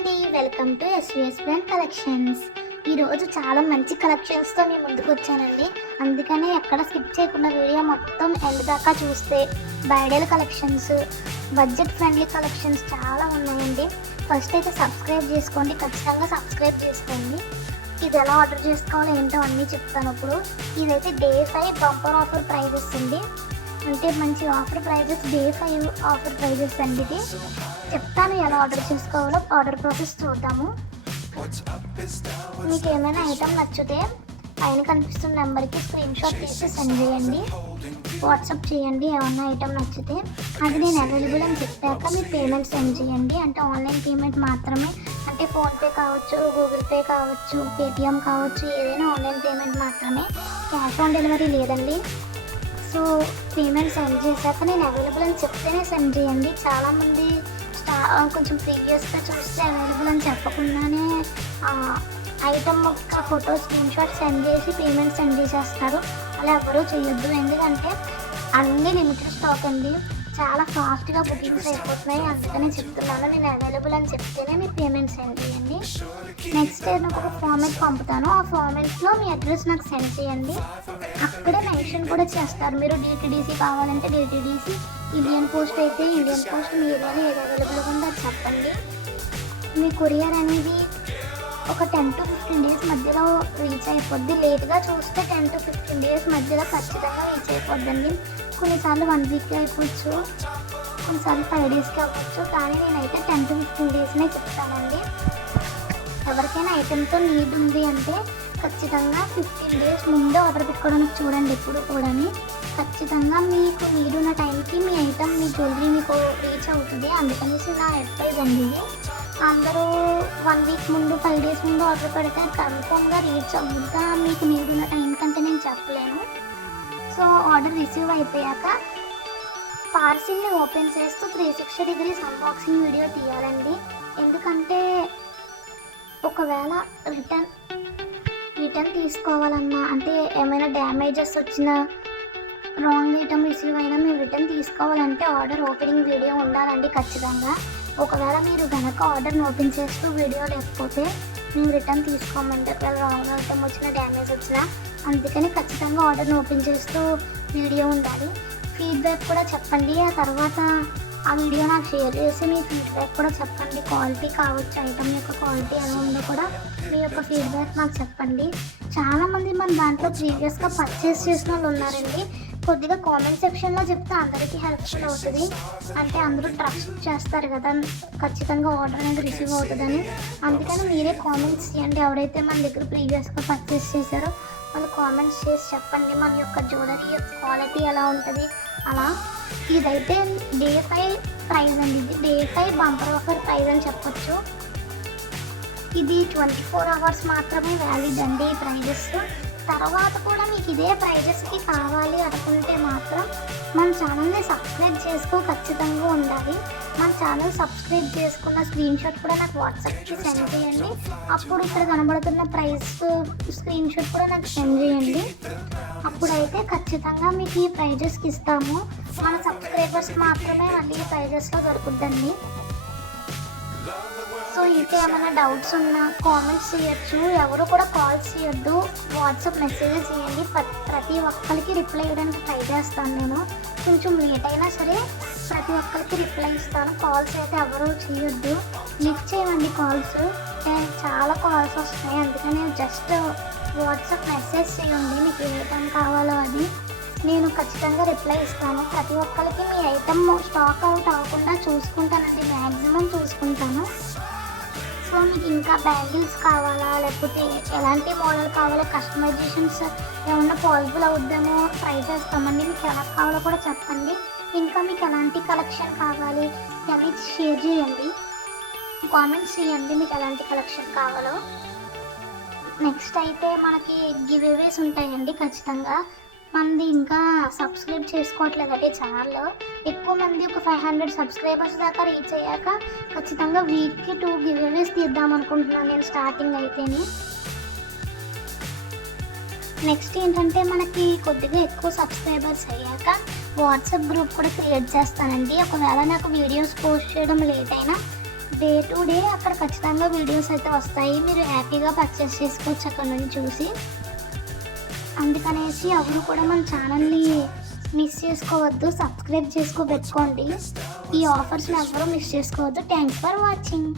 అండి, welcome to SVS brand collections. ఈరోజు చాలా మంచి కలెక్షన్స్తో మీ ముందుకు వచ్చానండి. అందుకనే ఎక్కడ స్కిప్ చేయకుండా వీడియో మొత్తం ఎండ్ దాకా చూస్తే bridal collections, budget friendly collections చాలా ఉన్నాయండి. ఫస్ట్ అయితే సబ్స్క్రైబ్ చేసుకోండి, ఖచ్చితంగా సబ్స్క్రైబ్ చేసుకోండి. ఇది ఎలా ఆర్డర్ చేసుకోవాలో ఏంటో అన్నీ చెప్తాను. ఇప్పుడు ఇదైతే డే 5 బంపర్ ఆఫర్ ప్రైజెస్ అండి. అంటే మంచి offer prizes, day 5 offer prizes అండి. ఇది చెప్తాను ఎలా ఆర్డర్ చేసుకోవాలో. ఆర్డర్ ప్రాసెస్ చూద్దాము. మీకు ఏమైనా ఐటమ్ నచ్చితే పైన కనిపిస్తున్న నెంబర్కి స్క్రీన్ షాట్ తీసి సెండ్ చేయండి, వాట్సాప్ చేయండి. ఏమన్నా ఐటమ్ నచ్చితే అది నేను అవైలబుల్ అని చెప్పాక మీరు పేమెంట్ సెండ్ చేయండి. అంటే ఆన్లైన్ పేమెంట్ మాత్రమే, అంటే ఫోన్పే కావచ్చు, గూగుల్ పే కావచ్చు, పేటిఎం కావచ్చు, ఏదైనా ఆన్లైన్ పేమెంట్ మాత్రమే, క్యాష్ ఆన్ డెలివరీ లేదండి. సో పేమెంట్ సెండ్ చేశాక నేను అవైలబుల్ అని చెప్తేనే సెండ్ చేయండి. చాలామంది కొంచెం ప్రీవియస్గా చూస్తే అవైలబుల్ అని చెప్పకుండానే ఐటమ్ యొక్క ఫోటో స్క్రీన్ షాట్ సెండ్ చేసి పేమెంట్ సెండ్ చేసేస్తారు. అలా ఎవరూ చేయొద్దు, ఎందుకంటే అన్నీ లిమిటెడ్ స్టాక్ అండి. చాలా ఫాస్ట్గా బుకింగ్స్ అయిపోతున్నాయి. అందుకనే చెప్తున్నాను, నేను అవైలబుల్ అని చెప్తేనే మీరు పేమెంట్ సెండ్ చేయండి. నెక్స్ట్ నేను ఒక ఫార్మేట్ పంపుతాను. ఆ ఫార్మేట్లో మీ అడ్రస్ నాకు సెండ్ చేయండి. అక్కడే మెన్షన్ కూడా చేస్తారు. మీరు డిటిడిసి కావాలంటే డిటిడిసి, ఇండియన్ పోస్ట్ అయితే ఇండియన్ పోస్ట్, మీ ఏరియాలో ఏది అవైలబుల్గా ఉందో అది చెప్పండి. మీ కొరియర్ అనేది ఒక 10 to 15 డేస్ మధ్యలో రీచ్ అయిపోద్ది. లేట్గా చూస్తే 10 to 15 డేస్ మధ్యలో ఖచ్చితంగా రీచ్ అయిపోద్దండి. కొన్నిసార్లు 1 వీక్కి అయిపోవచ్చు, కొన్నిసార్లు 5 డేస్కి అవ్వచ్చు. కానీ నేనైతే 10 to 15 డేస్నే చెప్తానండి. ఎవరికైనా ఐటెంతో నీడ్ ఉంది అంటే ఖచ్చితంగా 15 డేస్ ముందే ఆర్డర్ పెట్టుకోవడానికి చూడండి. ఎప్పుడు కూడా ఖచ్చితంగా మీకు నీడ్ ఉన్న టైంకి మీ ఐటమ్, మీ జ్యువెలరీ మీకు రీచ్ అవుతుంది. అందుకనేసి నా అడ్వైజ్ అండి ఇది. అందరూ 1 వీక్ ముందు, 5 డేస్ ముందు ఆర్డర్ పెడితే కన్ఫర్మ్గా రీచ్ అవుతుందా మీకు నీడ్ ఉన్న టైం కంటే నేను చెప్పలేను. సో ఆర్డర్ రిసీవ్ అయిపోయాక పార్సిల్ని ఓపెన్ చేస్తూ 360 degrees అన్బాక్సింగ్ వీడియో తీయాలండి. ఎందుకంటే ఒకవేళ రిటర్న్ తీసుకోవాలన్నా, అంటే ఏమైనా డ్యామేజెస్ వచ్చినా, రాంగ్ ఐటమ్ రిసీవ్ అయినా మీరు రిటర్న్ తీసుకోవాలంటే ఆర్డర్ ఓపెనింగ్ వీడియో ఉండాలండి ఖచ్చితంగా. ఒకవేళ మీరు కనుక ఆర్డర్ని ఓపెన్ చేస్తూ వీడియో లేకపోతే మేము రిటర్న్ తీసుకోమంటే, ఒకవేళ రాంగ్ ఐటమ్ వచ్చినా, డ్యామేజ్ వచ్చినా, అందుకని ఖచ్చితంగా ఆర్డర్ని ఓపెన్ చేస్తూ వీడియో ఉండాలి. ఫీడ్బ్యాక్ కూడా చెప్పండి. ఆ తర్వాత ఆ వీడియో నాకు షేర్ చేసి మీ ఫీడ్బ్యాక్ కూడా చెప్పండి. క్వాలిటీ కావచ్చు, ఐటమ్ యొక్క క్వాలిటీ ఎలా ఉందో కూడా మీ యొక్క ఫీడ్బ్యాక్ నాకు చెప్పండి. చాలామంది మన దాంట్లో ప్రీవియస్గా పర్చేస్ చేసిన వాళ్ళు ఉన్నారండి. కొద్దిగా కామెంట్ సెక్షన్లో చెప్తే అందరికీ హెల్ప్ఫుల్ అవుతుంది. అంటే అందరూ ట్రస్ట్ చేస్తారు కదా ఖచ్చితంగా ఆర్డర్ అనేది రిసీవ్ అవుతుందని. అందుకని మీరే కామెంట్స్ చేయండి. ఎవరైతే మన దగ్గర ప్రీవియస్గా పర్చేస్ చేశారో వాళ్ళు కామెంట్స్ చేసి చెప్పండి మన యొక్క జ్యువెలరీ యొక్క క్వాలిటీ ఎలా ఉంటుంది అలా. ఇదైతే డే 5 ప్రైజ్ అండి. ఇది డే 5 బంపర్ ఆఫర్ ప్రైజ్ అని చెప్పొచ్చు. ఇది 24 hours మాత్రమే వ్యాలిడ్ అండి ఈ ప్రైజెస్. తర్వాత కూడా మీకు ఇదే ప్రైజెస్కి కావాలి అనుకుంటే మాత్రం మన ఛానల్ని సబ్స్క్రైబ్ చేసుకో ఖచ్చితంగా ఉండాలి. మన ఛానల్ సబ్స్క్రైబ్ చేసుకున్న స్క్రీన్ షాట్ కూడా నాకు వాట్సాప్కి సెండ్ చేయండి. అప్పుడు ఇక్కడ కనబడుతున్న ప్రైస్ స్క్రీన్ షాట్ కూడా నాకు సెండ్ చేయండి. అప్పుడైతే ఖచ్చితంగా మీకు ఈ ప్రైజెస్కి ఇస్తాము. మన సబ్స్క్రైబర్స్ మాత్రమే మళ్ళీ ఈ ప్రైజెస్లో దొరుకుద్దండి. సో ఇంకా ఏమైనా డౌట్స్ ఉన్నా కామెంట్స్ చేయొచ్చు. ఎవరు కూడా కాల్స్ చేయొద్దు, వాట్సాప్ మెసేజెస్ చేయండి. ప్రతి ఒక్కరికి రిప్లై ఇవ్వడానికి ట్రై చేస్తాను నేను. కొంచెం లేట్ అయినా సరే ప్రతి ఒక్కరికి రిప్లై ఇస్తాను. కాల్స్ అయితే ఎవరు చేయొద్దు, లిఫ్ట్ చేయండి కాల్స్. చాలా కాల్స్ వస్తున్నాయి, అందుకని జస్ట్ వాట్సాప్ మెసేజ్ చేయండి. మీకు ఏ టైం కావాలో అది నేను ఖచ్చితంగా రిప్లై ఇస్తాను. ప్రతి ఒక్కరికి మీ ఐటమ్ స్టాక్ అవుట్ అవ్వకుండా చూసుకుంటానండి, మ్యాక్సిమం చూసుకుంటాను. సో మీకు ఇంకా బ్యాంగిల్స్ కావాలా, లేకపోతే ఎలాంటి మోడల్ కావాలో, కస్టమైజేషన్స్ ఏమన్నా పాసిబుల్ అవుద్దామో ట్రై చేస్తామండి. మీకు ఎలా కావాలో కూడా చెప్పండి. ఇంకా మీకు ఎలాంటి కలెక్షన్ కావాలి అని షేర్ చేయండి, కామెంట్స్ చేయండి మీకు ఎలాంటి కలెక్షన్ కావాలో. నెక్స్ట్ అయితే మనకి గివ్ అవేస్ ఉంటాయండి ఖచ్చితంగా. మంది ఇంకా సబ్స్క్రైబ్ చేసుకోవట్లేదంటే ఛానల్లో ఎక్కువ మంది, ఒక 500 సబ్స్క్రైబర్స్ దాకా రీచ్ అయ్యాక ఖచ్చితంగా వీక్కి 2 గివ్ అవేస్ తీద్దాం అనుకుంటున్నాను నేను స్టార్టింగ్ అయితేనే. నెక్స్ట్ ఏంటంటే మనకి కొద్దిగా ఎక్కువ సబ్స్క్రైబర్స్ అయ్యాక వాట్సాప్ గ్రూప్ కూడా క్రియేట్ చేస్తానండి. ఒకవేళ నాకు వీడియోస్ పోస్ట్ చేయడం లేట్ అయినా డే టు డే అక్కడ ఖచ్చితంగా వీడియోస్ అయితే వస్తాయి. మీరు హ్యాపీగా పర్చేస్ చేసుకోవచ్చు అక్కడ నుంచి చూసి. అందుకనేసి ఎవరు కూడా మన ఛానల్ని మిస్ చేసుకోవద్దు, సబ్స్క్రైబ్ పెట్టుకోండి. ఈ ఆఫర్స్ని ఎవరు మిస్ చేసుకోవద్దు. Thanks for watching.